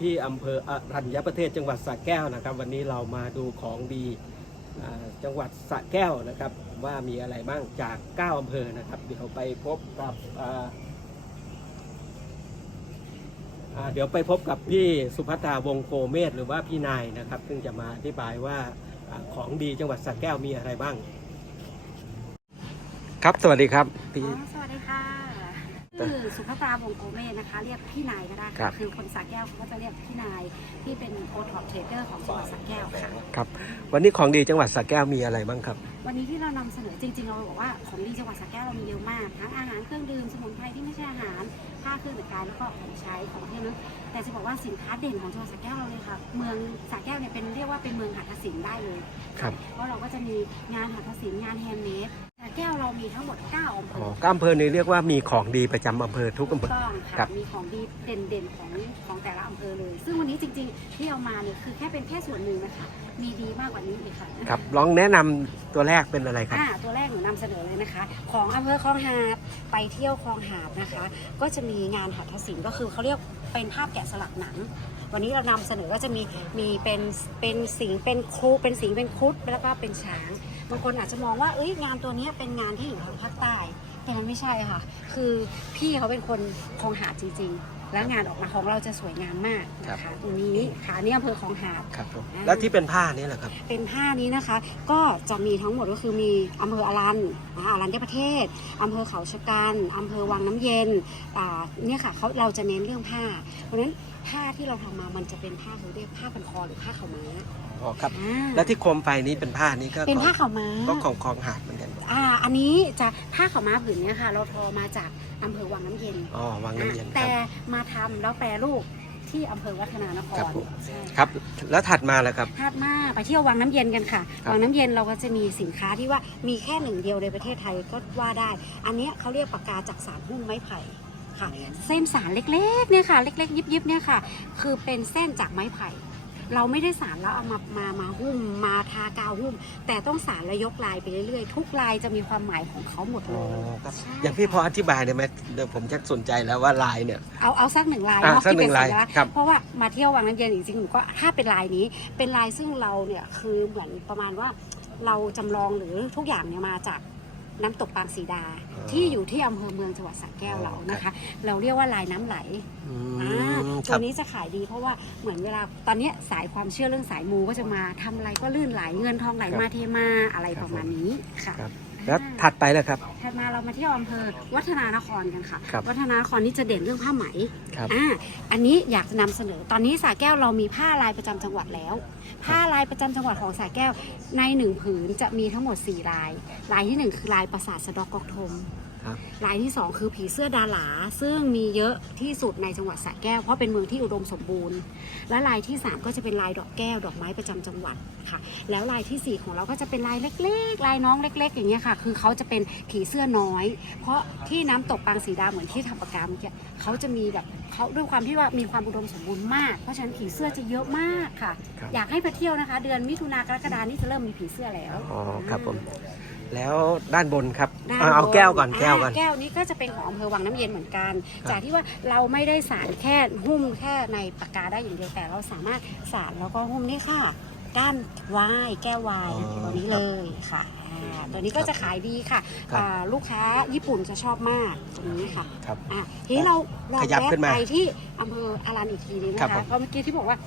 ที่อำเภออรัญญประเทศจังหวัดสระแก้วนะครับ วันนี้เรามาดูของดีจังหวัดสระแก้วนะครับ ว่ามีอะไรบ้างจาก 9 อำเภอนะครับ เดี๋ยวไปพบกับเดี๋ยวไปพบกับพี่สุภัตราวงโกเมศหรือว่าพี่นายนะครับ ซึ่งจะมาอธิบายว่าอของดีจังหวัดสระแก้วมีอะไรบ้าง ครับสวัสดีครับพี่สวัสดีค่ะ คือสุภาตราวงโกเมศนะคะ เรียกพี่นายก็ได้ครัค่ะบคือคนสระแก้วเขาก็จะเรียกพี่นายที่เป็นโอท็อปเทรดเดอร์ของจังหวัดสระแก้วค่ะครับวันนี้ของดีจังหวัดสระแก้วมีอะไรบ้างครับ วันนี้ที่เรานำเสนอจริงๆเราบอกว่าของดีจังหวัดสระแก้วเรามีเยอะมากทั้งอาหารเครื่องดื่มสมุนไพรที่ไม่ใช่อาหารผ้าเครื่องแต่งกายแล้วก็ของใช้ของที่ระลึกแต่จะบอกว่าสินค้าเด่นของจังหวัดสระแก้วเราเลยค่ะเมืองสระแก้วเนี่ยเป็นเรียกว่าเป็นเมืองหัตถศิลป์ได้เลยครับเพราะเราก็จะมีงานหัตถศิลป์งานแฮนด์เมดสระ แก้วเรามีทั้งหมด9อำเภอ๋ออก็อำเภอนี้เรียกว่ามีของดีประจำอำเภอทุกอำเภอ ต้องครัค่ะบ มีของดีเด่นๆของของแต่ละอำเภอเลย ซึ่งวันนี้จริงๆ ที่เอามาเนี่ยคือแค่เป็นแค่ส่วนหนึ่งนะคะ มีดีมากกว่านี้อีกค่ะ ครับลองแนะนำตัวแรกเป็นอะไรครับ อ่าตัวแรกหนูนำเสนอเลยนะคะ ของอำเภอคลองหาดไปเที่ยวคลองหาดนะคะ ก็จะมีงานหัตถศิลป์ก็คือเขาเรียกเป็นภาพแกะสลักหนัง วันนี้เรานำเสนอก็จะมีมีเป็นเป็นสิงห์เป็นครูเป็นสิงห์เป็นครุฑแล้วก็เป็นช้าง บางคนอาจจะมองว่าเอ้ยงานตัวนี้เป็นงานที่อยู่ทางภาคใต้ แต่มันไม่ใช่ค่ะ คือพี่เขาเป็นคนคลองหาดจริง ๆ แล้วงานออกมาของเราจะสวยงามมากนะคะตรงนี้ค่ะนี่อำเภอคลองหาดครับผมอ่าแล้วที่เป็นผ้านี่แหละครับ เป็นผ้านี้นะคะ ก็จะมีทั้งหมดก็คือมีอำเภออารันนะคะอารัญญประเทศอำเภอเขาชะกันอำเภอวังน้ำเย็นอ่าเนี่ยค่ะเขาเราจะเน้นเรื่องผ้า เพราะฉะนั้นผ้าที่เราทำมามันจะเป็นผ้าเขาเรียกผ้าพันคอหรือผ้าขาวม้าอ๋อครับอ่าแล้วที่โคมไฟนี้เป็นผ้านี้ก็เป็นผ้าของขาวม้าก็ของคลองหาดเหมือนกันอ่าอันนี้จะผ้าขาวม้าผืนเนี้ยค่ะ เราทอมาจาก อำเภอวังน้ำเย็นอ๋อวังน้ำเย็นอ่าคแต่รับมาทำแล้วแปรรูปที่อำเภอวัฒนานคครัรบผม ใช่ ครับ แล้วถัดมาแล้วครับพลาดมากไปเที่ยววังน้ำเย็นกันค่ะ ครับ วังน้ำเย็นเราก็จะมีสินค้าที่ว่ามีแค่หนึ่งเดียวในประเทศไทยก็ว่าได้ อันเนี้ยเขาเรียกปากกาจากสารหุ้มไม้ไผ่ค่ะ เส้นสารเล็กๆเนี่ยค่ะ เล็กๆ ยิบๆเนี่ยค่ะ คือเป็นเส้นจากไม้ไผ่ เราไม่ได้สารแล้วเอามามามาหุ้มมาทากาวหุ้ม แต่ต้องสารแล้วยกลายไปเรื่อยๆ ทุกลายจะมีความหมายของเขาหมดอ๋เลอยครับใช่อย่างพี่พออธิบายได้ไหมเดี๋ยวผมชักสนใจแล้วว่าลายเนี่ย เอาเอาสักหนึ่งลายอะเนาะสักที่หนึ่เป็นงสัลายญลักษณ์ครับ เพราะว่ามาเที่ยววังน้ำเย็นจริงๆหนูก็ถ้าเป็นลายนี้ เป็นลายซึ่งเราเนี่ยคือเหมือนประมาณว่า เราจำลองหรือทุกอย่างเนี่ยมาจาก น้ำตกปางสีดาอ๋อที่อยู่ที่อำเภอเมืองจังหวัดสระแก้วเรานะคะ เราเรียกว่าลายน้ำไหลอือ่ามคตัรัวบ นี้จะขายดีเพราะว่าเหมือนเวลาตอนเนี้ยสายความเชื่อเรื่องสายมูก็จะมาทำอะไรก็ลื่นไหลเงินทองไหลครับมาเทมาอะไรครัปบระมาณนี้ค่ะ ครับ แล้วถัดไปแล้วครับ ถัดมาเรามาเที่ยวอำเภอวัฒนานครกันค่ะ ครับวัฒนานครนี่จะเด่นเรื่องผ้าไหมครับ อ่าอันนี้อยากจะนำเสนอ ตอนนี้สาแก้วเรามีผ้าลายประจำจังหวัดแล้ว ผ้าลายประจำจังหวัดของสาแก้วในหนึ่งผืนจะมีทั้งหมด 4 ลาย ลายที่หนึ่งคือลายปราสาทสะเดอกกอกทม ครับลายที่สองคือผีเสื้อดาหลา ซึ่งมีเยอะที่สุดในจังหวัดสระแก้ว เพราะเป็นเมืองที่อุดมสมบูรณ์ และลายที่สามก็จะเป็นลายดอกแก้ว ดอกไม้ประจำจังหวัดค่ะ แล้วลายที่สี่ของเราก็จะเป็นลายเล็กๆ ลายน้องเล็ก ๆ อย่างเงี้ยค่ะ คือเขาจะเป็นผีเสื้อน้อย เพราะที่น้ำตกปางสีดาเหมือนที่ทำประกาเมื่อกี้เขาจะมีแบบเขาด้วยความที่ว่ามีความอุดมสมบูรณ์มาก เพราะฉะนั้นผีเสื้อจะเยอะมากค่ะครับอยากให้ไปเที่ยวนะคะ เดือนมิถุนากรกฎานี่จะเริ่มมีผีเสื้อแล้วอ๋อครับผม แล้วด้านบนครับด้นเอาเอาบนแก้วก่อนแก้วก่อนาแก้วนี้ก็จะเป็นของอำเภอวังน้ำเย็นเหมือนกัน ครับจากที่ว่าเราไม่ได้สารแค่หุ้มแค่ในปากกาได้อย่างเดียวแต่เราสามารถสารแล้วก็หุ้มนี่ค่ะก้านวายแก้ววายตัวนี้เลยค่ะอ่าตัวนี้ก็จะขายดีค่ะครับ อ่าลูกค้าญี่ปุ่นจะชอบมากตัวนี้ค่ะครับ อะทีนี้เราลองขยับแวะขึ้นมาไปที่อำเภออารันอีกทีนึงครันะบผคะม เพราะเมื่อกี้ที่บอกว่า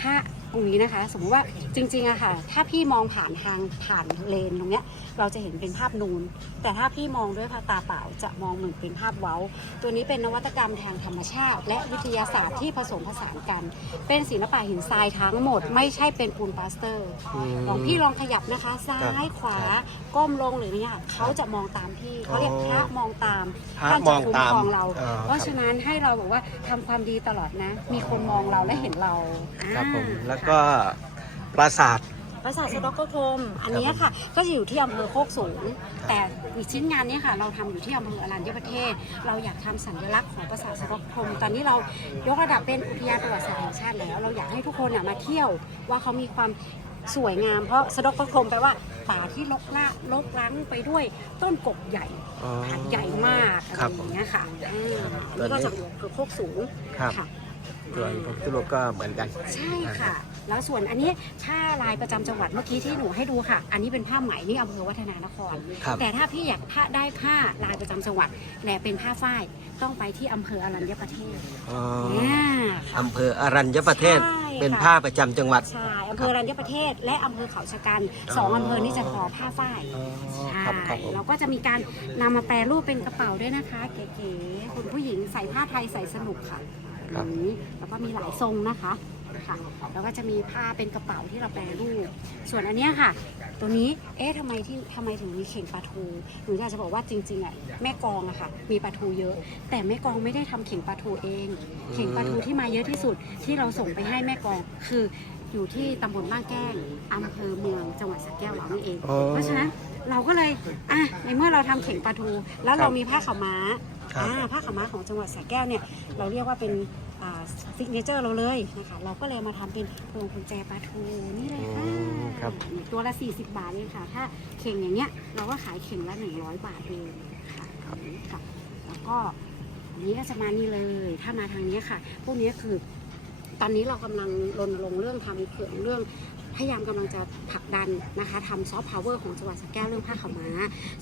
ถ้าต รงนี้นะคะ สมมติว่าจริงๆอะค่ะ ถ้าพี่มองผ่านทางผ่านเลนตรงเนี้ยเราจะเห็นเป็นภาพนูน แต่ถ้าพี่มองด้วยตาเปล่าจะมองเหมือนเป็นภาพเว้า ตัวนี้เป็นนวัตกรรมทางธรรมชาติ และวิทยาศาสตร์ที่ผสมผสานกัน เป็นศิลปะหินทรายทั้งหมด ไม่ใช่เป็นปูนปลาสเตอร์มของพี่ลองขยับนะคะ ซ้ายขวาครับก้มลงหรือเนี่ยเขาจะมองตามพี่เขาเรียกอ๋อพระมองตามพระท่านมจะองคุ้มตามครองเราอ๋อเพราะครับฉะนั้นให้เราบอกว่าทำความดีตลอดนะ มีคนมองเราและเห็นเราครับผมอ่าแล้วก็ปราสาทปราสาทสะดอกกทมอันเนี้ยค่ะ ก็จะอยู่ที่อำเภอโคกสูง แต่อีกชิ้นงานเนี้ยค่ะ เราทำอยู่ที่อำเภออรัญญประเทศ เราอยากทำสัญลักษณ์ของปราสาทสะดอกกทมตอนนี้เรายกระดับเป็นอุทยานประวัติศาสตร์แห่งชาติแล้ว เราอยากให้ทุกคนน่ะมาเที่ยวว่าเขามีความสวยงามเพราะสะดอกกทมแปลว่าป่าที่ลกละลกล้างไปด้วยต้นกกใหญ่อ๋อใหญ่มากอะไรครับอย่างเงี้ยค่ะอืมครับอันนี้ก็จะอยู่อำเภอโคกสูงครับค่ะส่วนพระพุทธรูปก็เหมือนกัน ใช่ค่ะ แล้วส่วนอันนี้ผ้าลายประจำจังหวัดเมื่อกี้ที่หนูให้ดูค่ะ อันนี้เป็นผ้าไหมนี่อำเภอวัฒนานคร ครับแต่ถ้าพี่อยากผ้าได้ผ้าลายประจำจังหวัดและเป็นผ้าฝ้ายต้องไปที่อำเภออรัญญประเทศอ๋อเนี่ยค่ะ อำเภออรัญญประเทศ ใช่เป็นค่ะผ้าประจำจังหวัด ใช่อำเภออรัญญประเทศ และอำเภอเขาชะกันสองอำเภอนี้จะทอผ้าฝ้าย อ๋อใช่ครับครับผม เราก็จะมีการนำมาแปรรูปเป็นกระเป๋าด้วยนะคะ เก๋ๆคุณผู้หญิงใส่ผ้าไทยใส่สนุกค่ะอย่างนี้แล้วก็มีหลายทรงนะคะ ค่ะแล้วก็จะมีผ้าเป็นกระเป๋าที่เราแปรรูป ส่วนอันเนี้ยค่ะ ตัวนี้เอ๊ะทำไมที่ทำไมถึงมีเข่งปลาทูหนูอยากจะบอกว่าจริงๆอะแม่กองอะค่ะ มีปลาทูเยอะ แต่แม่กองไม่ได้ทำเข่งปลาทูเอง เข่งปลาทูที่มาเยอะที่สุดที่เราส่งไปให้แม่กองคือ อยู่ที่ตำบลบ้านแก้งอำเภอเมืองจังหวัดสระแก้วเรานี่เอง อ๋อเพราะฉะนั้นเราก็เลยอะในเมื่อเราทำเข่งปลาทู แล้วเรามีผ้าขาวม้าครับ อ่าผ้าขาวม้าของจังหวัดสระแก้วเนี่ยเราเรียกว่าเป็นซิกเนเจอร์เราเลยนะคะเราก็เลยมาทำเป็นพวงกุญแจปลาทูนี่เลยค่ะอืมครับ ตัวละ 40 บาทเองค่ะ ถ้าเข่งอย่างเงี้ยเราก็ขายเข่งละ 100 บาทเองค่ะค่ะแล้วก็อันนี้ก็จะมานี่เลย ถ้ามาทางนี้ค่ะ พวกนี้คือ ตอนนี้เรากำลังรณรงค์เรื่องทำเขื่อนเรื่องพยายามกำลังจะผลักดันนะคะทำซอฟต์พาวเวอร์ของจังหวัดสระแก้วเรื่องผ้าขาวม้า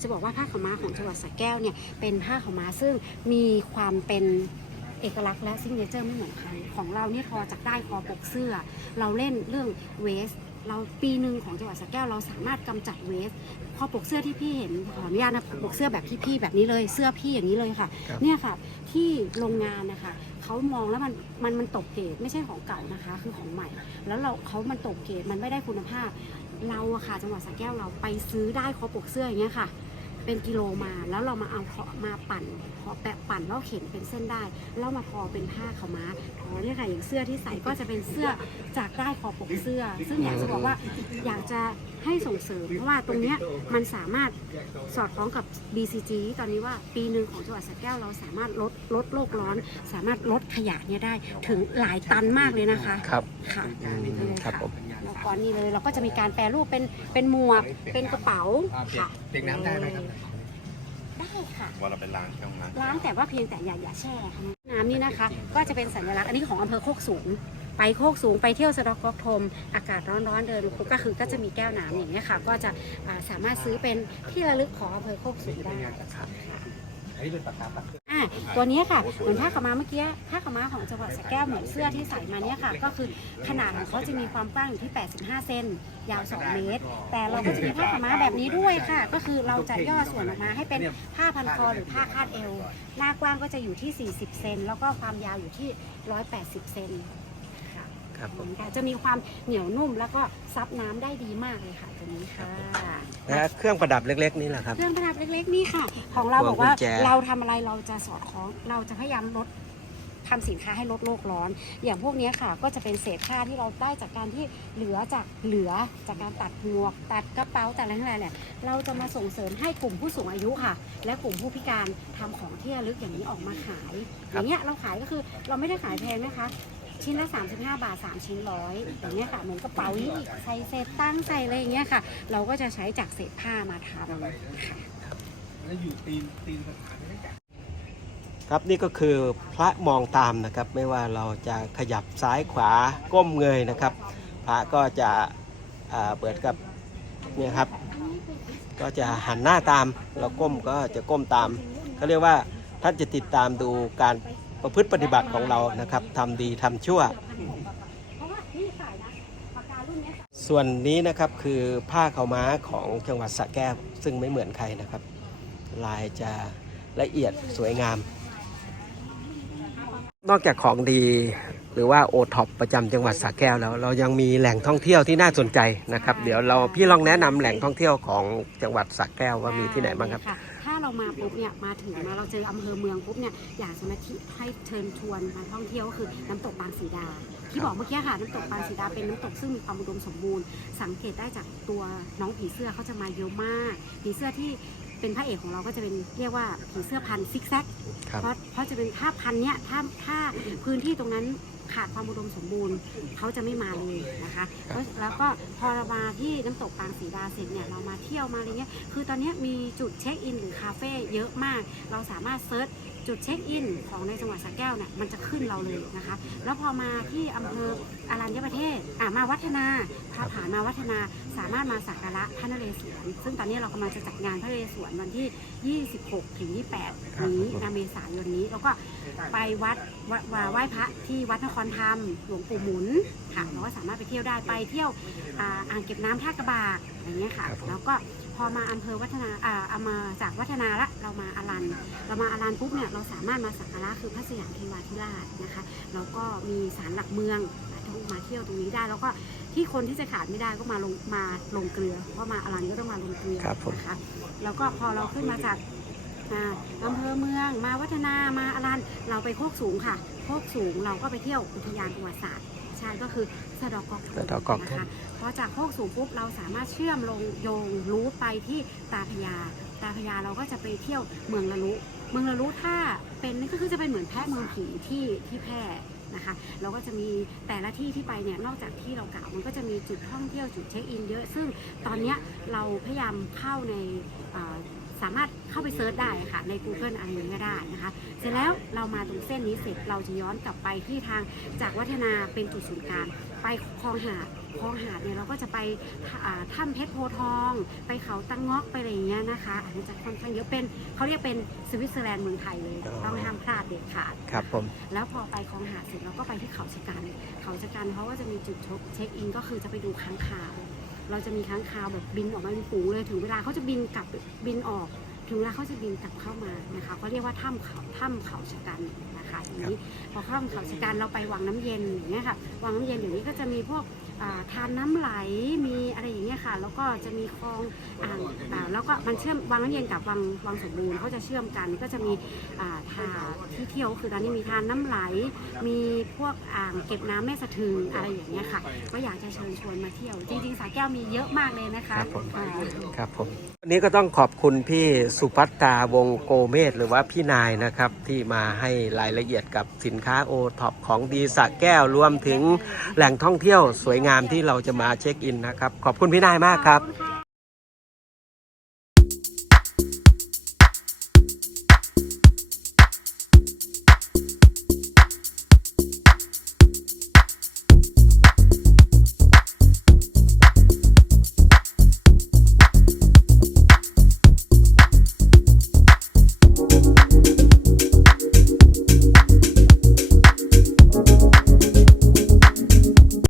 จะบอกว่าผ้าขาวม้าของจังหวัดสระแก้วเนี่ยเป็นผ้าขาวม้าซึ่งมีความเป็นเอกลักษณ์และซิงเกิลเจอร์ไม่เหมือนใครของเราเนี่ยทอจากได้คอปกเสื้อ เราเล่นเรื่องเวส เราปีหนึ่งของจังหวัดสระแก้วเราสามารถกำจัดเวสคอปกเสื้อที่พี่เห็นขออนุญาตนะปกเสื้อแบบพี่ๆแบบนี้เลยเสื้อพี่อย่างนี้เลยค่ะครับเนี่ยค่ะ ที่โรงงานนะคะเขามองแล้วมันมันมันตกเกรดไม่ใช่ของเก่านะคะ คือของใหม่ แล้วเราเขามันตกเกรดมันไม่ได้คุณภาพ เราอะค่ะจังหวัดสระแก้วเราไปซื้อได้คอปกเสื้ออย่างเงี้ยค่ะ เป็นกิโลมาแล้วเรามาเอาเพาะมาปั่นพอแปะปั่นแล้วเข็นเป็นเส้นได้ แล้วมาทอเป็นผ้าขาวม้าทอเนี่ยค่ะอย่างเสื้อที่ใส่ก็จะเป็นเสื้อจากได้คอปกเสื้อ ซึ่งอยากจะบอกว่าอยากจะให้ส่งเสริม เพราะว่าตรงเนี้ยมันสามารถสอดคล้องกับ BCG ตอนนี้ว่าปีหนึ่งของจังหวัดสระแก้วเราสามารถลดลดโลกร้อน สามารถลดขยะเนี่ยได้ถึงหลายตันมากเลยนะคะครับค่ะอืมนี่เลยครับค่ะผม แล้วก็นี่เลย เราก็จะมีการแปรรูปเป็นเป็นหมวกเป็นกระเป๋าค่ะเปียกน้ำได้ไหมครับ ได้ค่ะ ว่าเราเป็นล้างช่องน้ำล้างแต่ว่าเพียงแต่อย่าอย่าแช่ค่ะน้ำนี่นะคะ ก็จะเป็นสัญลักษณ์อันนี้ของอำเภอโคกสูง ไปโคกสูงไปเที่ยวสะดอกกอกทม อากาศร้อนๆเดินก็คือก็จะมีแก้วน้ำอย่างนี้ยค่ะ ก็จะอ่าสามารถซื้อเป็นที่ระลึกของอำเภอโคกสูงได้อัน อะตัวนี้ค่ะเหมือนผ้าขาวม้าเมื่อกี้ผ้าขาวม้าของจังหวัดสระแก้วเหมือนเสื้อที่ใส่มาเนี่ยค่ะ ก็คือขนาดของเขาจะมีความกว้างอยู่ที่ 85 เซนยาว 2 เมตร แต่เราก็จะมีผ้าขาวม้าแบบนี้ด้วยค่ะ ก็คือเราจะย่อส่วนออกมาให้เป็นผ้าพันคอหรือผ้าคาดเอว หน้ากว้างก็จะอยู่ที่ 40 เซนแล้วก็ความยาวอยู่ที่ 180 เซน ค่ะครับผม ค่ะจะมีความเหนียวนุ่มแล้วก็ซับน้ำได้ดีมากเลยค่ะตัวนี้ค่ะและเครื่องประดับเล็ก ๆ นี่แหละครับ เครื่องประดับเล็กๆนี่ค่ะ ของเราบอกว่าพวงกุญแจ เราทำอะไรเราจะสอดคล้องเราจะพยายามลดทำสินค้าให้ลดโลกร้อน อย่างพวกเนี้ยค่ะ ก็จะเป็นเศษผ้าที่เราได้จากการที่เหลือจากเหลือจากการตัดหมวก ตัดกระเป๋าตัดอะไรทั้งหลายแหละเราจะมาส่งเสริมให้กลุ่มผู้สูงอายุค่ะ และกลุ่มผู้พิการทำของที่ระลึกอย่างนี้ออกมาขายอย่างเงี้ยเราขายก็คือเราไม่ได้ขายแพงนะคะ ชิ้นละ 35 บาท 3 ชิ้นร้อยอย่างเงี้ยค่ะเหมือนกระเป๋านี้อีกใส่เศษตั้งใส่อะไรอย่างเงี้ยค่ะ เราก็จะใช้จากเศษผ้ามาทำค่ะแล้วอยู่ตีนตีนสถานไม่ได้ครับนี่ก็คือพระมองตามนะครับไม่ว่าเราจะขยับซ้ายขวาก้มเงยนะครับ พระก็จะอ่าเปิดกับเนี่ยครับ ก็จะหันหน้าตามเราก้มก็จะก้มตามเขาเรียกว่าท่านจะติดตามดูการ ประพฤติปฏิบัติของเรานะครับทำดีทำชั่ว ส่วนนี้นะครับคือผ้าขาวม้าของจังหวัดสระแก้วซึ่งไม่เหมือนใครนะครับ ลายจะละเอียดสวยงาม นอกจากของดีหรือว่าโอท็อปประจำจังหวัดสระแก้วแล้ว เรายังมีแหล่งท่องเที่ยวที่น่าสนใจนะครับ เดี๋ยวเราพี่ลองแนะนำแหล่งท่องเที่ยวของจังหวัดสระแก้วว่ามีที่ไหนบ้างครับ มาปุ๊บเนี่ยมาถึงมาเราเจออำเภอเมืองปุ๊บเนี่ยอยากจะมาที่ให้เชิญชวนมาท่องเที่ยวก็คือน้ำตกบางสีดา ที่บอกเมื่อกี้ค่ะน้ำตกบางสีดาเป็นน้ำตกซึ่งมีความอุดมสมบูรณ์ สังเกตได้จากตัวน้องผีเสื้อเขาจะมาเยอะมาก ผีเสื้อที่เป็นพระเอกของเราก็จะเป็นเรียกว่าผีเสื้อพันธุ์ซิกแซกครับเพราะเพราะจะเป็นถ้าพันธุ์เนี้ยถ้าถ้าพื้นที่ตรงนั้น ขาดความอุดมสมบูรณ์เขาจะไม่มาเลยนะคะเพราะแล้วก็พอเรามาที่น้ำตกปางสีดาเสร็จเนี่ยเรามาเที่ยวมาอะไรเงี้ยคือตอนเนี้ยมีจุดเช็คอินหรือคาเฟ่เยอะมาก เราสามารถเซิร์ช จุดเช็คอินของในจังหวัดสระแก้วเนี่ยมันจะขึ้นเราเลยนะคะ แล้วพอมาที่อำเภออารัญญประเทศอ่ามาวัฒนาพาผ่านมาวัฒนาสามารถมาสักการะพระนเรศวรซึ่งตอนนี้เรากำลังจะจัดงานพระนเรศวรวันที่ 26 ถึง 28 นี้นะเมษายนนี้ แล้วก็ไปวัดววไหว้พระที่วัดนครธรรม หลวงปู่หมุนค่ะเราก็สามารถไปเที่ยวได้ไปเที่ยวอ่าอ่างเก็บน้ำท่ากระบากอย่างเงี้ยค่ะครับผมแล้วก็ พอมาอำเภอวัฒนาอ่าเอามาจากวัฒนาละเรามาอารันเรามาอารันปุ๊บเนี่ยเราสามารถมาสักการะคือพระสยามเทวาธิราชนะคะแล้วก็มีศาลหลักเมืองมาเที่ยวตรงนี้ได้ แล้วก็ที่คนที่จะขาดไม่ได้ก็มาลงมาลงเกลือ เพราะมาอารันก็ต้องมาลงเกลือครับผมนะคะแล้วก็พอเราขึ้นมาจากอ่าอำเภอเมืองมาวัฒนามาอารันเราไปโคกสูงค่ะ โคกสูงเราก็ไปเที่ยวอุทยานประวัติศาสตร์ ใช่ก็คือสะเดอกกอกสะเดาะกอกนะคะพอจากโคกสูงปุ๊บเราสามารถเชื่อมลงโยงรู้ไปที่ตาพระยาตาพระยาเราก็จะไปเที่ยวเมืองละลุเมืองละลุถ้าเป็นนี่ก็คือจะเป็นเหมือนแพะเมืองผีที่ที่แพร่นะคะเราก็จะมีแต่ละที่ที่ไปเนี่ยนอกจากที่เรากล่าวมันก็จะมีจุดท่องเที่ยวจุดเช็คอินเยอะ ซึ่งตอนเนี้ยเราพยายามเข้าในเอ่อ สามารถเข้าไปเซิร์ชได้ค่ะใน Google อะไรนี้ก็ได้นะคะ เสร็จแล้วเรามาตรงเส้นนี้เสร็จเราจะย้อนกลับไปที่ทางจากวัฒนาเป็นจุดศูนย์กลางไปคลองหาดคลองหาดเนี่ยเราก็จะไปอ่าถ้ำเพชรโพธิ์ทอง ไปเขาตังงอกไปอะไรอย่างเงี้ยนะคะอันนี้จะค่อนข้างเยอะเป็นเขาเรียกเป็นสวิตเซอร์แลนด์เมืองไทยเลยอ๋อต้องห้ามพลาดเด็ดขาดครับผมแล้วพอไปคลองหาดเสร็จเราก็ไปที่เขาชะกัน เขาชะกันเขาก็จะมีจุดเช็คอินก็คือจะไปดูค้างคาว เราจะมีค้างคาวแบบบินออกมาเป็นฝูงเลย ถึงเวลาเขาจะบินกลับบินออก ถึงเวลาเขาจะบินกลับเข้ามานะคะเขาเรียกว่าถ้ำเขาถ้ำเขาชะกันนะคะทีนี้พอเข้าถ้ำเขาชะกันเราไปวังน้ำเย็นอย่างเงี้ยค่ะวังน้ำเย็นเดี๋ยวนี้ก็จะมีพวก ทานน้ำไหลมีอะไรอย่างเงี้ยค่ะ แล้วก็จะมีคลองอ่างอ่าแล้วก็มันเชื่อมวังน้ำเย็นกับวังวังสมบูรณ์เขาจะเชื่อมกันก็จะมีอ่าทาที่เที่ยวคือตอนนี้มีทานน้ำไหล มีพวกอ่างเก็บน้ำแม่สะทึงอะไรอย่างเงี้ยค่ะ ก็อยากจะเชิญชวนมาเที่ยว จริงๆสาแก้วมีเยอะมากเลยนะคะครับผมอ่าครับผมวันนี้ก็ต้องขอบคุณพี่สุพัตตาวงโกเมศหรือว่าพี่นายนะครับที่มาให้รายละเอียดกับสินค้าโอท็อปของดีสระแก้วรวมถึงแหล่งท่องเที่ยวสวยงามที่เราจะมาเช็คอินนะครับ ขอบคุณพี่นายมากครับ ขอณะ